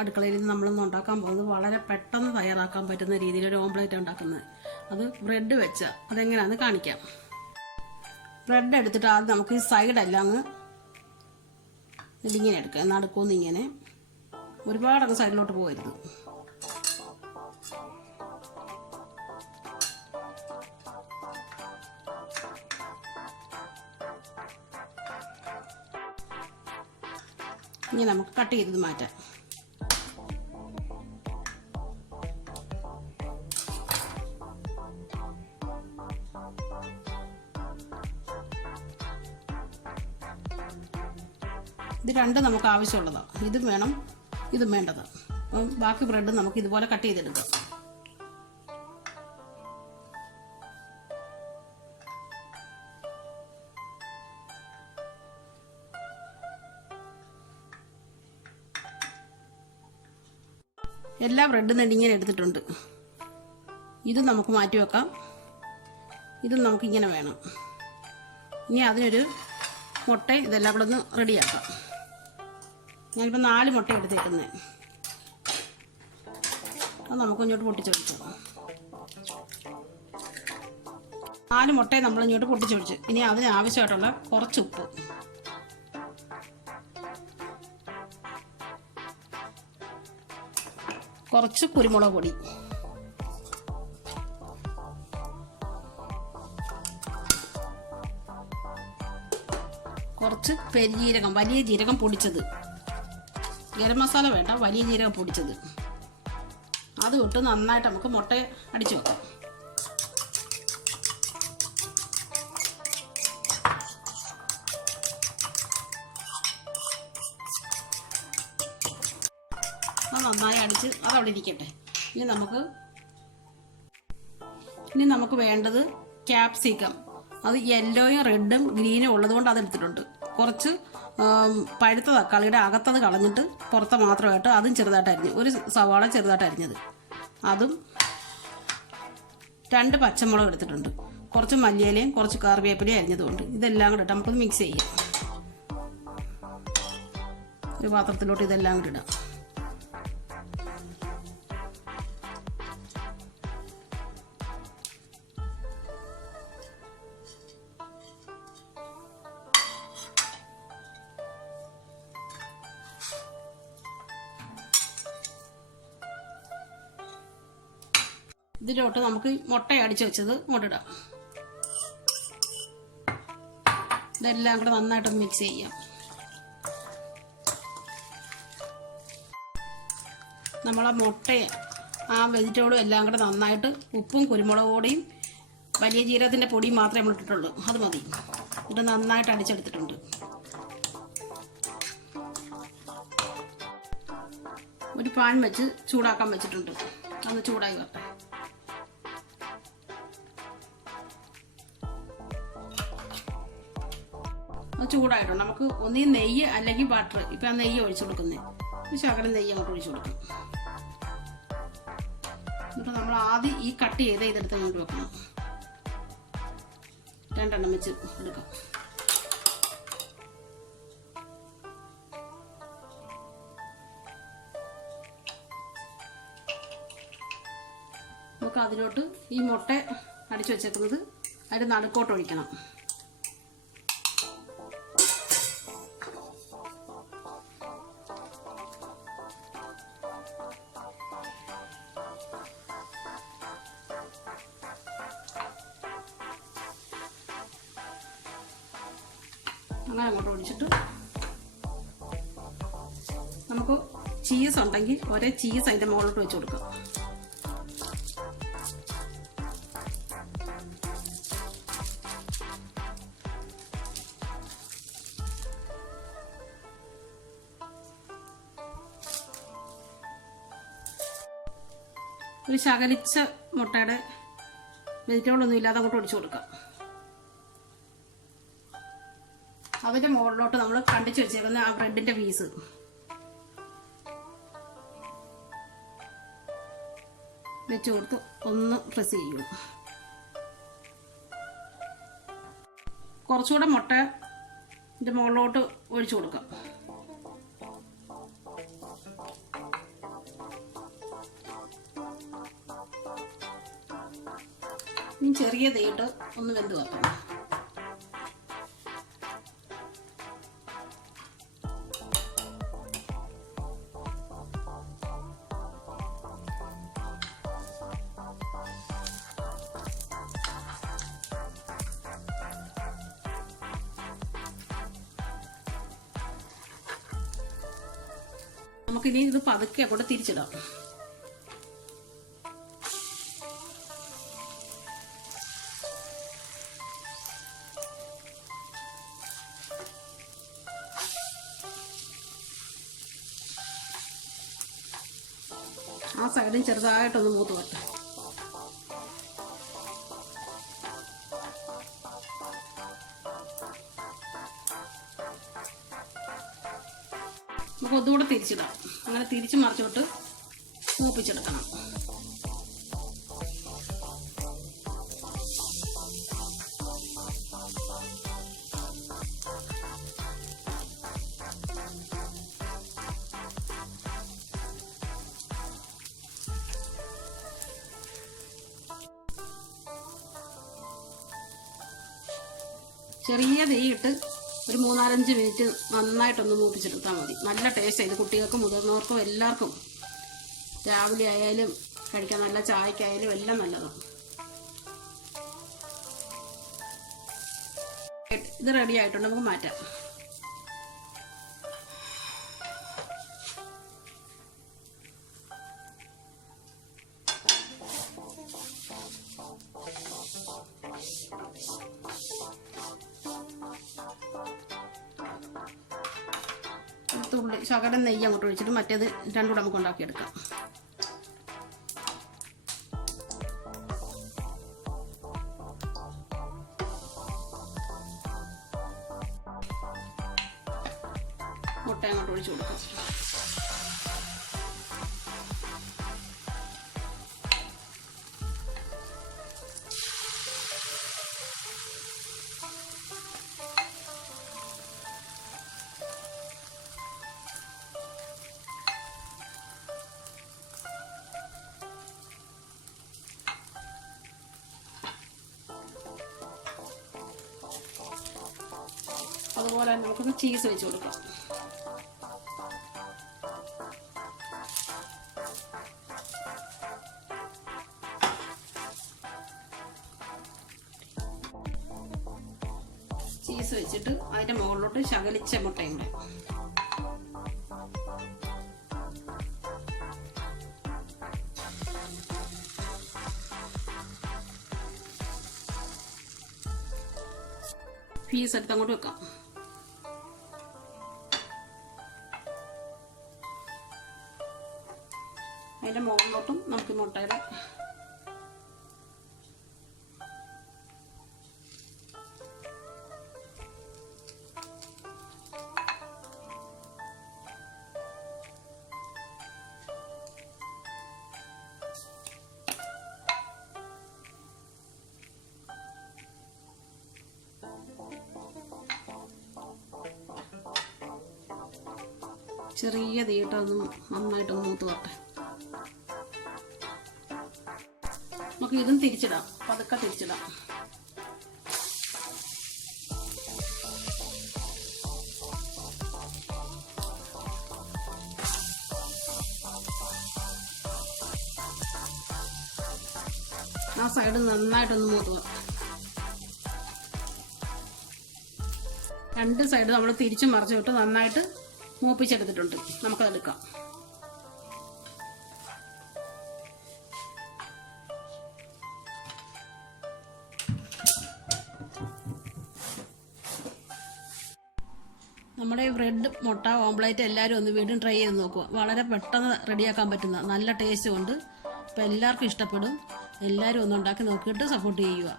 അടുക്കളയിൽ നിന്ന് നമ്മളൊന്ന് ഉണ്ടാക്കാൻ പോകുന്നത് വളരെ പെട്ടെന്ന് തയ്യാറാക്കാൻ പറ്റുന്ന രീതിയിൽ ഒരു ഓംപ്ലേറ്റ് ഉണ്ടാക്കുന്നത്. അത് ബ്രെഡ് വെച്ച അതെങ്ങനെയാണെന്ന് കാണിക്കാം. ബ്രെഡ് എടുത്തിട്ട് ആദ്യം നമുക്ക് ഈ സൈഡെല്ലാം അങ്ങ് ഇതിങ്ങനെ എടുക്കുക. നടുക്കൊന്ന് ഇങ്ങനെ ഒരുപാടങ്ങ് സൈഡിലോട്ട് പോകരുത്. ഇനി നമുക്ക് കട്ട് ചെയ്ത് മാറ്റാം. ഇത് രണ്ടും നമുക്ക് ആവശ്യമുള്ളതാണ്. ഇതും വേണം, ഇതും വേണ്ടത്. അപ്പം ബാക്കി ബ്രെഡ് നമുക്ക് ഇതുപോലെ കട്ട് ചെയ്തെടുക്കാം. എല്ലാ ബ്രെഡും ഇങ്ങനെ എടുത്തിട്ടുണ്ട്. ഇത് നമുക്ക് മാറ്റി വെക്കാം. ഇതും നമുക്കിങ്ങനെ വേണം. ഇനി അതിനൊരു മുട്ട ഇതെല്ലാം കൂടെ ഒന്ന് റെഡിയാക്കാം. ഞാനിപ്പോൾ 4 മുട്ട എടുത്തേക്കുന്നത്. അത് നമുക്ക് ഇങ്ങോട്ട് പൊട്ടിച്ചൊഴിച്ചു. 4 മുട്ടയെ നമ്മൾ ഇങ്ങോട്ട് പൊട്ടിച്ചൊഴിച്ചു. ഇനി അതിന് ആവശ്യമായിട്ടുള്ള കുറച്ച് ഉപ്പ്, കുറച്ച് കുരുമുളക് പൊടി, കുറച്ച് പെരുജീരകം, വലിയ ജീരകം പൊടിച്ചത്. ഗരം മസാല വേണ്ട, വലിയ ജീരകം പൊടിച്ചത്. അത് ഇട്ട് നന്നായിട്ട് നമുക്ക് മുട്ട അടിച്ചു വെക്കാം. അത് നന്നായി അടിച്ച് അതവിടെ ഇരിക്കട്ടെ. ഇനി നമുക്ക് വേണ്ടത് ക്യാപ്സിക്കം. അത് യെല്ലോയും റെഡും ഗ്രീനും ഉള്ളതുകൊണ്ട് അതെടുത്തിട്ടുണ്ട്. കുറച്ച് പഴുത്ത തക്കാളിയുടെ അകത്തത് കളഞ്ഞിട്ട് പുറത്ത് മാത്രമായിട്ട് അതും ചെറുതായിട്ട് അരിഞ്ഞ്, ഒരു സവാള ചെറുതായിട്ട് അരിഞ്ഞത് അതും, 2 പച്ചമുളക് എടുത്തിട്ടുണ്ട്. കുറച്ച് മല്ലിയിലയും കുറച്ച് കറിവേപ്പിലയും അരിഞ്ഞതുകൊണ്ട് ഇതെല്ലാം കൂടെ ഇട്ട് നമുക്കൊന്ന് മിക്സ് ചെയ്യാം. ഒരു പാത്രത്തിലോട്ട് ഇതെല്ലാം കൂടി ഇടാം. ഇതിലോട്ട് നമുക്ക് മുട്ട അടിച്ചു വെച്ചത് ഇങ്ങോട്ടിടാം. ഇതെല്ലാം കൂടെ നന്നായിട്ടൊന്ന് മിക്സ് ചെയ്യാം. നമ്മളെ മുട്ടയും ആ വെജിറ്റബിളും എല്ലാം കൂടെ നന്നായിട്ട് ഉപ്പും കുരുമുളക് പൊടിയും വലിയ ജീരകത്തിൻ്റെ പൊടിയും മാത്രമേ നമ്മൾ ഇട്ടിട്ടുള്ളൂ. അത് മതി. ഇത് നന്നായിട്ട് അടിച്ചെടുത്തിട്ടുണ്ട്. ഒരു പാൻ വെച്ച് ചൂടാക്കാൻ വെച്ചിട്ടുണ്ട്. അന്ന് ചൂടായി വരട്ടെ. അത് ചൂടായിട്ടുണ്ട്. നമുക്ക് ഒന്നീ നെയ്യ് അല്ലെങ്കിൽ ബട്ടർ. ഇപ്പം ആ നെയ്യ് ഒഴിച്ചു കൊടുക്കുന്നത്. ശകലം നെയ്യ് അങ്ങോട്ട് ഒഴിച്ചു കൊടുക്കും. എന്നിട്ട് നമ്മൾ ആദ്യം ഈ കട്ട് ചെയ്ത് ഇതെടുത്ത് കൊണ്ട് വെക്കണം. 2 എണ്ണം വെച്ച് എടുക്കാം. നമുക്ക് അതിലോട്ട് ഈ മുട്ട അടിച്ചു വെച്ചേക്കുന്നത് അതിൻ്റെ നടുക്കോട്ട് ഒഴിക്കണം. അങ്ങനെ അങ്ങോട്ട് ഒഴിച്ചിട്ട് നമുക്ക് ചീസ് ഉണ്ടെങ്കിൽ ഒരേ ചീസ് അതിൻ്റെ മുകളിലോട്ട് വെച്ച് കൊടുക്കാം. ഒരു ശകലിച്ച മുട്ടയുടെ വെജിറ്റബിളൊന്നും ഇല്ലാതെ അങ്ങോട്ട് ഒഴിച്ചു കൊടുക്കാം. അതിൻ്റെ മുകളിലോട്ട് നമ്മൾ കണ്ടിച്ച് വെച്ചേക്കുന്ന ആ ബ്രെഡിൻ്റെ പീസ് വെച്ച് കൊടുത്ത് ഒന്ന് പ്രസ് ചെയ്യും. കുറച്ചുകൂടെ മുട്ട ഇതിൻ്റെ മുകളിലോട്ട് ഒഴിച്ചു കൊടുക്കാം. ചെറിയ തീയിട്ട് ഒന്ന് വെന്ത് വെക്കണം. നമുക്കിനി ഇത് പതുക്കെ കൂടെ തിരിച്ചിടാം. ആ സൈഡും ചെറുതായിട്ടൊന്ന് മൂത്ത് വരട്ടെ. നമുക്ക് ഒന്നുകൂടെ തിരിച്ചിടാം. അങ്ങനെ തിരിച്ച് മറിച്ചോട്ട് മൂപ്പിച്ചെടുക്കണം. ചെറിയ തീയിട്ട് ഒരു 3-4 മിനിറ്റ് നന്നായിട്ടൊന്ന് മൂപ്പിച്ചെടുത്താൽ മതി. നല്ല ടേസ്റ്റ്. ഇത് കുട്ടികൾക്കും മുതിർന്നവർക്കും എല്ലാവർക്കും രാവിലെ ആയാലും കഴിക്കാൻ, നല്ല ചായക്കായാലും എല്ലാം നല്ലതാണ്. ഇത് റെഡി ആയിട്ടുണ്ട്, നമുക്ക് മാറ്റാം. തുള്ളി ശകലം നെയ്യ് അങ്ങോട്ട് ഒഴിച്ചിട്ട് മറ്റേത് രണ്ടും കൂടെ നമുക്ക് ഉണ്ടാക്കിയെടുക്കാം. മുട്ട അങ്ങോട്ട് ഒഴിച്ചു കൊടുക്കാം. അതുപോലെ തന്നെ നമുക്കൊന്ന് ചീസ് വെച്ച് കൊടുക്കാം. ചീസ് വെച്ചിട്ട് അതിൻ്റെ മുകളിലോട്ട് ശകലിച്ച മുട്ടയും കൂടെ. പീസ് എടുത്ത് അങ്ങോട്ട് വെക്കാം. അതിൻ്റെ മുകളിലോട്ടും നമുക്ക് മുട്ടയുടെ ചെറിയ തീയിട്ടൊന്ന് നന്നായിട്ടൊന്ന് മൂത്ത് വരട്ടെ. നമുക്ക് ഇതും തിരിച്ചിടാം, പതുക്കെ തിരിച്ചിടാം. ആ സൈഡ് നന്നായിട്ടൊന്ന് മൂത്ത് വരട്ടെ. രണ്ട് സൈഡ് നമ്മൾ തിരിച്ചും മറിച്ചു വിട്ട് നന്നായിട്ട് മൂപ്പിച്ചെടുത്തിട്ടുണ്ട്. നമുക്കതെടുക്കാം. നമ്മുടെ ഈ ബ്രെഡ് മുട്ട ഓംപ്ലേറ്റ് എല്ലാവരും ഒന്ന് വീണ്ടും ട്രൈ ചെയ്ത് നോക്കുക. വളരെ പെട്ടെന്ന് റെഡിയാക്കാൻ പറ്റുന്ന നല്ല ടേസ്റ്റും ഉണ്ട്. അപ്പോൾ എല്ലാവർക്കും ഇഷ്ടപ്പെടും. എല്ലാവരും ഒന്ന് ഉണ്ടാക്കി നോക്കിയിട്ട് സപ്പോർട്ട് ചെയ്യുക.